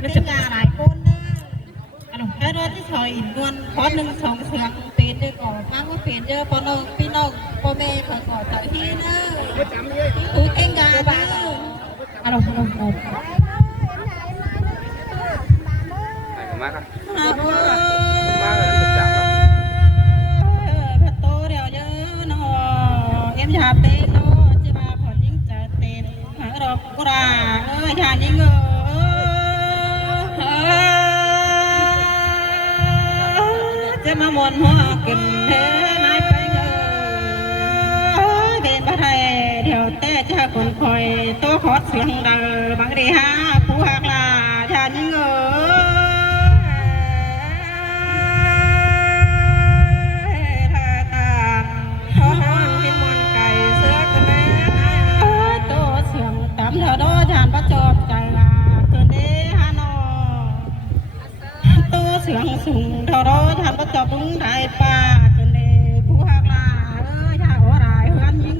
เป็นยาหลายคนเด้ออันนั้นแค่รถที่ซอยอินวนพอ1 2เสือกเป็นได้ก่อนมาว่าเป็นเยอะพอน้องพี่น้องพ่อแม่ขอขอใจที่เด้อคือเองยาเด้ออันนั้นอันนั้นมากครับมาบ่ มากเลยประจักษ์ครับพัดโตเดียวเยอะเนาะเอ็มยาเต้เนาะจะมาผ่อนยิ่งจะเต้หาดอกกุหลาบยายิ่งจะมามวนหัวกินเท่นายไปเป็นบ้าไทยเดี๋ยวแต่จะคนคอยโตขอเสียงดังบางทีฮะผู้หักลาชายิ่งถ้าตามเขาห้องเป็นมอนไก่เสื้อกันแม่โตเสียงตามเธอโดจานประจบใจลาเกินเด้ฮานอตัวเสียงสูงเท่าโดจานประจบลุงไทยป่าเกินเด้ผู้หักลาชาหัวรายเฮือนยิ่ง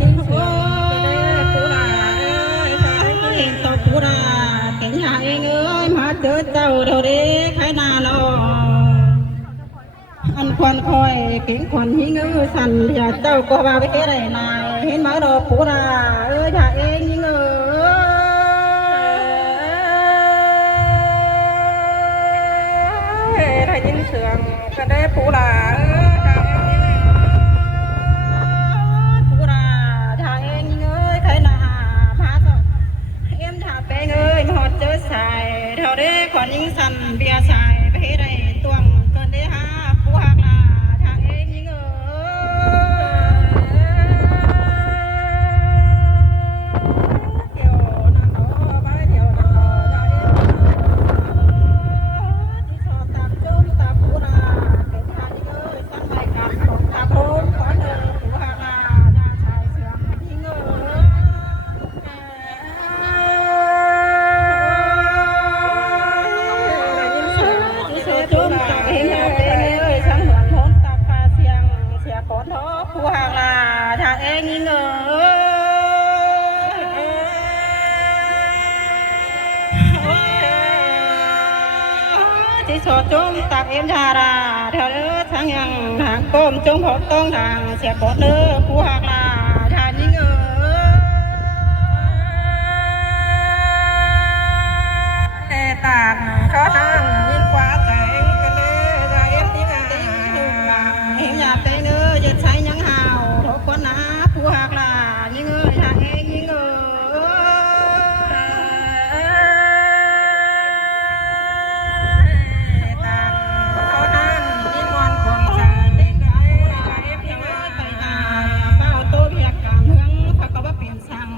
นิ่งเสือผู้ลาเห็นตัวผู้ลาเก่งหาเองมาเจอเจ้าเท่าเด้ใครนาลออันควันคอยเก่งควันหิ้งสั่นอย่าเจ้าก็ว่าไปเฮ็ดได้นายเห็นมาดอกผู้ลาอย่าเองยิ่งได้ยินเสียงก็ได้ผู้ลาผู้ลาถ้าเองยิ่งใครนาพาสเอ็มถ้าเป็นมาหอดเจอสายเท่าได้ควันยิ่งสั่นเบียร์สายไปเฮ็ดได้ตวงเกินได้หาผู้หักลาถ้าเองยิ่งเที่ยวนาเขาไปเที่ยวนาเขาจะเอ็มที่ชอบตามจุ้มตามผู้ลาเป็นทางยิ่งสั่นไปกับของตาโค้งขอเดินผู้หักลาหน้าชายเสือยิ่งผู้ห่างลาทางเองยิ่งที่สอดจมตักเอ็มชาดาเธอเลือทางยังทางก้มจงพบต้องทางเสียบดเนื้อผู้ห่างลาทางยิ่งตากเขาทางยิ่งกว่าใจกันเลยทางเอ็มยิ่งเห็นอยากได้เนื้อจะใช้ยังหาวทุกคนนะผู้หักลายิ่งทางเองยิ่งตามเขาทางยิ่งวันของใจเด็กไอ้เอ็มยิ่งไปตาเป้าโตเพียกการเมืองเขาก็ว่าเปลี่ยนสั่ง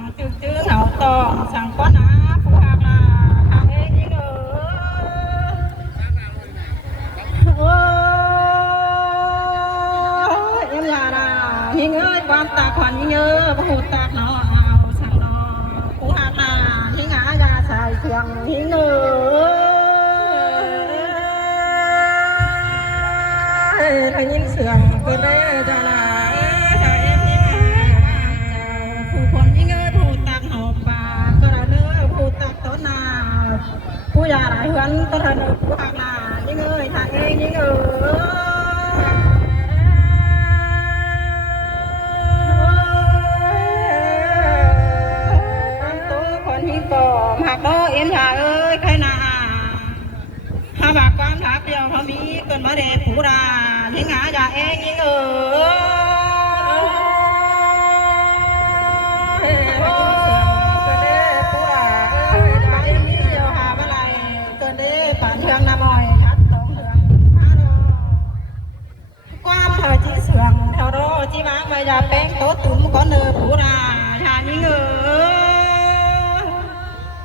จื้อเขาต้องสั่งก้อนนะผู้หักลาทางเองยิ่งยิ่งความตาขวัญยิ่งเยอะพระหูตาหนอเอาสั่งนอผู้หาตายิ่งหายาใส่เสียงยิ่งถ้ายิ่งเสียงก็ได้จะลาจะเอ็มยิ่งผู้คนยิ่งผู้ตักหอบปากก็ได้เนื้อผู้ตักต้นนาผู้ยาหลายเฮือนต้นเนื้อผู้หักลายิ่งถ้าเองยิ่งหักโตเอ็มชาใครนาหาบากความทักเดียวพอมีเกินมาเดผู้รายิ่งหาอย่าเองยิ่งป่านเทืองน้ำอ้อยยัดตรงเทืองมาโดความเธอจีเสืองเท่าโรจีบางใบยาแป้งโต๊ะตุ้มก้อนเนื้อผู้ราชายิ่ง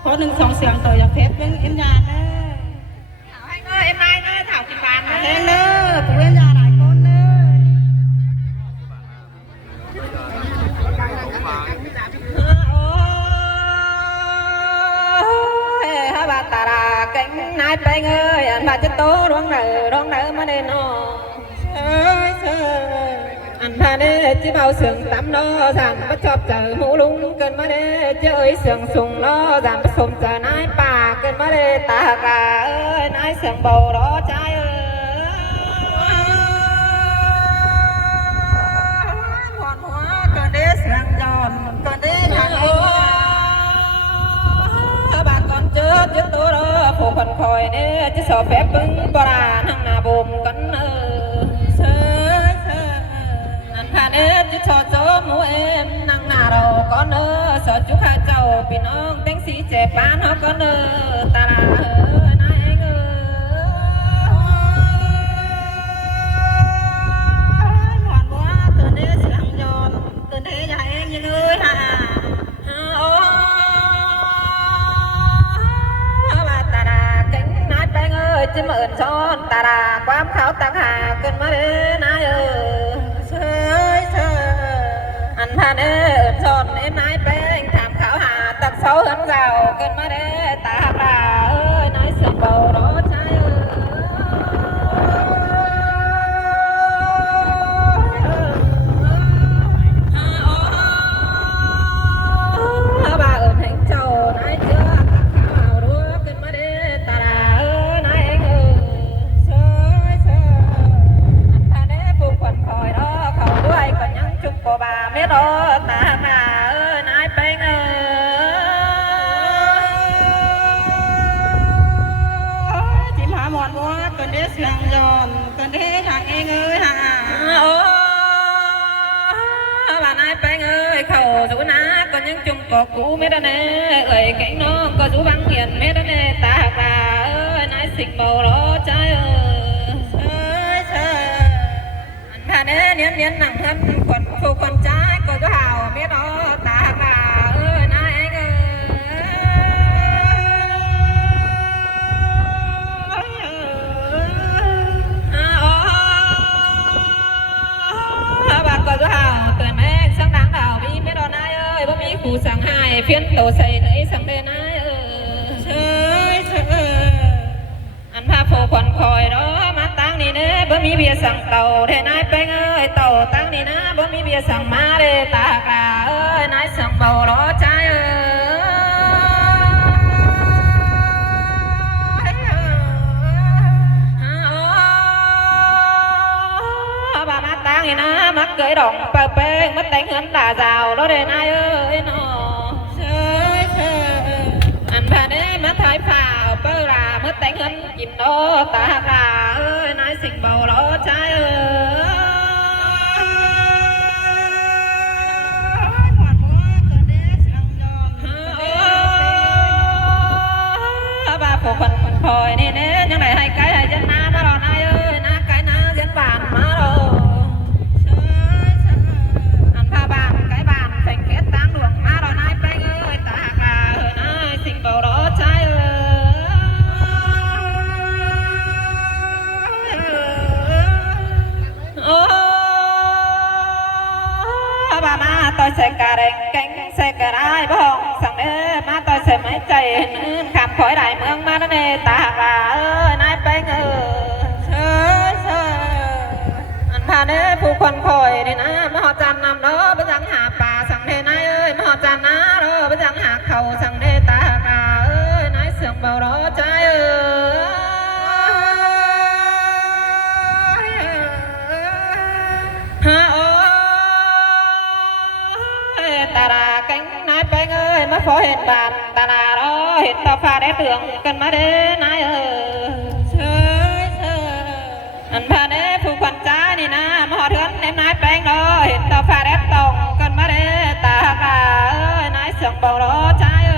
พอ1 2เสียงต่อจากเพชรเป็นเอ็มยาเนอถาวให้เนอเอ็มไอเนอถาวกินบานเองเนอผู้เอ็มยาหลายคนเนอฮะบาตาราเก่งนายไปเงยอันบาจะโตร้องเนอมาเนนอเชย อันพาเด้จิเบาเสียงตำล้อสานประชอบเจอหมูลุงเกินมาเด้เจอเสียงส่งล้อสานผสมเจอนายป่าเกินมาเด้ตากาเอ้ยนายเสียงเบาล้อใจเอ้ยหอนหัวเกินเด้เสียงจอนเกินเด้อยากเอ้ยบานก่อนเจอตัวรอผู้คนคอยเด้จะสอบแป๊บบึ้งปรานั่งหน้าบ่มกันเอ็ดจะชอโจมูเอ็มนั่งหน้าเราก็เนอสอจุข้าเจ้าพี่น้องเต็งสีเจ็บปานเขาก็เนอตาลานายเงยหอนว่าตัวนี้เสียงยอนตัวนี้ใหญ่เองยังเงยฮ่าโอ้บาตาลาเก่งนายไปเงยจะเหมือนซ้อนตาลาความเขาตักหาเกินมาเลยนายอันพาเด้อชนเอ็มนายเป็นถามเขาหาตักเสาหันเก่าเกินมาเด้ตาปลาเอ้ยนายเสียงเบารถใจบ้าเอิญแห่งเจ้านายเจ้าตักเขารั้วเกินมาเด้ตาเอ้ยนายเองเชยอันพาเด้ผู้คนคอยรอเขาด้วยก็ยังจุกบ่บาไม่รอตาหน้าเอ้ยนายเป็นจิมหาหมอนวัวตัวนี้เสียงยอนตัวนี้ทางเองเอ้ยฮะโอ้บ้านนายเป็นเอ้ยเขาสูน้าก็ยังจุกกอกูไม่ได้เน่เอ้ยแก่งน้องก็สูบังเหียนไม่ได้เน่ตาหน้าเอ้ยนายสิงเบารอใจเอ้ยอันพาเน่เนียนหนังหันคนผู้คนใจก็จะห่าวไม่รอตาหน้าเอ้ยนายเองบาก็จะห่าวเกิดแม่สังดังดาวมีไม่รอนายเอ้ยบ่มีผู้สั่งให้เพี้ยนโตใส่ในสังเดนายเชยอันพาผู้คนคอยรอมาตั้งนี่เน่บ่มีเบียร์สั่งเต่าเทนายไปเอ้ยเต่าตั้งนี่นะบ่มีเบียร์สั่งมาเด้ตากาเอ้ยนายสั่งเบารอใจbà má tang thì nó mắt cưỡi động bờ bê mất đánh hắn đà rào đó để nai ơi nó anh bà đế mắt thái phào bơ là mất đánh hắn chìm đó ta là ơi nai xinh bầu đó trái ơi bà phụ phần hồi nên những này hai cái hai chân má nó nai ơi na cái na dân bàn má rồi anh pha bàn cái bàn thành kết táng luồng má rồi nai banh ơi ta hà ơi nai xinh bầu đó trái bà má tôi sẽ cà đèn cánh sẽ cà đai bông sang đế má tôi sẽ mấy chạy khám khỏi đại mương má nó nè ta hà ơi nai banh ơi anh pha đế phụคนคอยนี่นะมาหอจันนำเด้อไปจังหาป่าสั่งเดนายเอ้ยมาหอจันนะเด้อไปจังหาเขาสั่งเดตากาเอ้ยนายเสียงเบาร้อใจเอ้ยฮะโอ้ตาลาแก่งนายไปเอ้ยมาขอเห็นบานตาลาเด้อเห็นตาฟ้าได้เตืองกันมาเด้นายเอ้ยอันพาเด้ผู้คนใจนี่นะมาหอเถือนเอ็มนายแป้งเด้อเห็นตาฟ้าแดดตรงกันมาเด้ตากาเอ้ยนายเสียงเบาร้อใจเ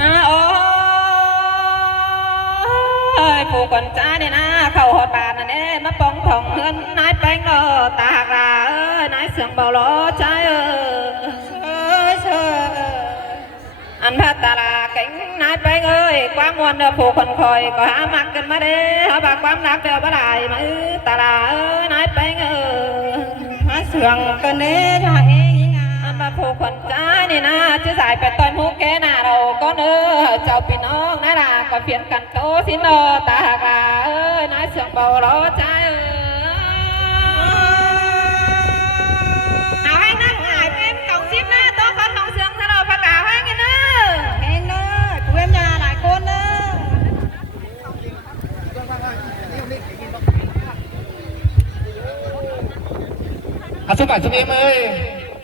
อ้ยโอ้ยผู้คนใจนี่นะเข้าหอดบานนั่นเองมาปองผ่องเฮือนนายแป้งเด้อตากาเอ้ยนายเสียงเบาร้อใจเอ้ยanh phát ta là cảnh nát bay ơi quá muôn được phụคนคอยก็หามักกันมาเด้หาบากความรักเดียวบ่ได้มาตาลาเอ้ยนายไปเอ้ยหาเสื่องกันเด้ถ้าเองอันมา ผู้คนจ้านี่นะจะสายไปต่อยมุกแกหน้าเราก็เนอเจ้าพี่น้องนะล่ะก็เปลี่ยนกันโตสินอตาหากาเอ้ยนายเสียงเบารอใจเอาให้นั่งหายเป็นกองซิปหน้าโต๊ะคนของเสียงสนอประกาศให้กันเนอแหงเนอกูเว้นยาหลายคนเนอสมัยสมัยเอ้ย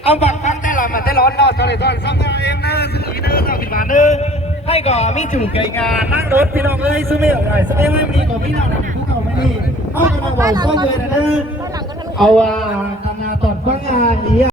เอาบักฟังแต่ละมาแต่ร้อนนอตอนไหนตอนซ่อมเองนะซื้ออีเนอร์30 บาทเนอให้ก่อมีจุ่มไก่งานนั่งรถพี่น้องเอ้ยซื้อไม่ออกเลยซื้อไม่ดีก่อมีเราผู้เก่าไม่ดีเอากำลังบอกซ่อมเลยนะเนอเอา